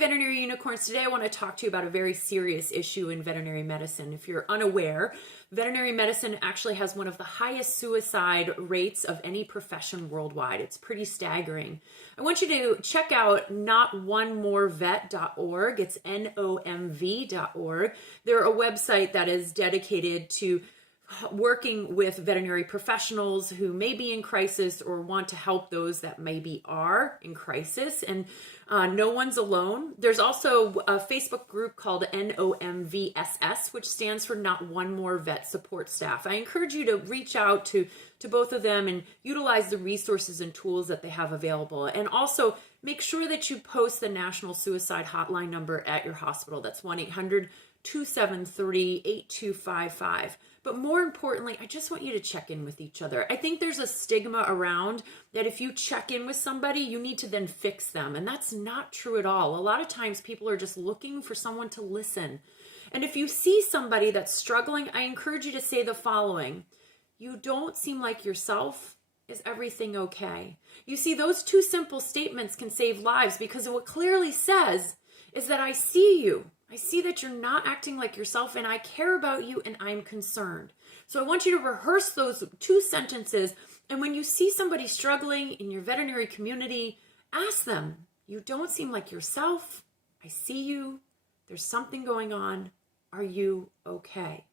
Veterinary Unicorns. Today I want to talk to you about a very serious issue in veterinary medicine. If you're unaware, veterinary medicine actually has one of the highest suicide rates of any profession worldwide. It's pretty staggering. I want you to check out notonemorevet.org. It's NOMV.org. They're a website that is dedicated to working with veterinary professionals who may be in crisis or want to help those that maybe are in crisis. And no one's alone. There's also a Facebook group called NOMVSS, which stands for Not One More Vet Support Staff. I encourage you to reach out to both of them and utilize the resources and tools that they have available. And also make sure that you post the National Suicide Hotline number at your hospital. That's 1-800-273-8255. But more importantly, I just want you to check in with each other. I think there's a stigma around that if you check in with somebody, you need to then fix them. And that's not true at all. A lot of times people are just looking for someone to listen. And if you see somebody that's struggling, I encourage you to say the following: you don't seem like yourself. Is everything okay? You see, those two simple statements can save lives, because what clearly says is that I see you. I see that you're not acting like yourself, and I care about you, and I'm concerned. So I want you to rehearse those two sentences. And when you see somebody struggling in your veterinary community, ask them, you don't seem like yourself. I see you. There's something going on. Are you okay?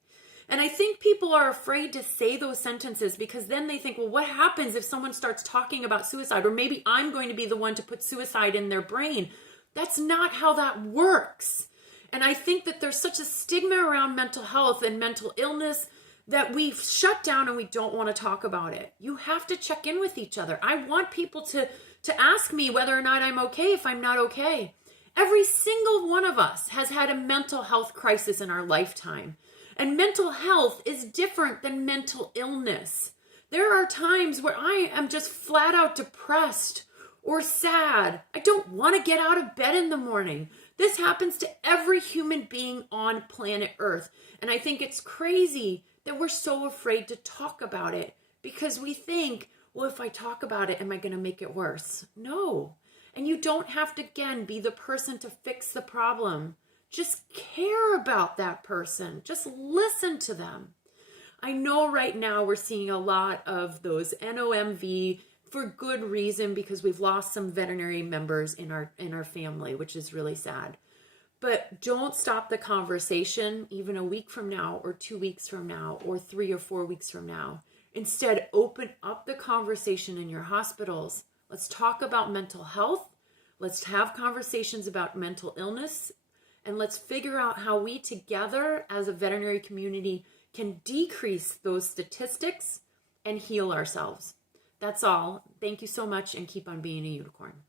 And I think people are afraid to say those sentences because then they think, well, what happens if someone starts talking about suicide? Or maybe I'm going to be the one to put suicide in their brain. That's not how that works. And I think that there's such a stigma around mental health and mental illness that we've shut down and we don't want to talk about it. You have to check in with each other. I want people to ask me whether or not I'm okay if I'm not okay. Every single one of us has had a mental health crisis in our lifetime. And mental health is different than mental illness. There are times where I am just flat out depressed or sad. I don't want to get out of bed in the morning. This happens to every human being on planet Earth. And I think it's crazy that we're so afraid to talk about it because we think, well, if I talk about it, am I going to make it worse? No. And you don't have to, again, be the person to fix the problem. Just care about that person. Just listen to them. I know right now we're seeing a lot of those NOMV for good reason, because we've lost some veterinary members in our family, which is really sad. But don't stop the conversation even a week from now or 2 weeks from now or 3 or 4 weeks from now. Instead, open up the conversation in your hospitals. Let's talk about mental health. Let's have conversations about mental illness. And let's figure out how we together as a veterinary community can decrease those statistics and heal ourselves. That's all. Thank you so much, and keep on being a unicorn.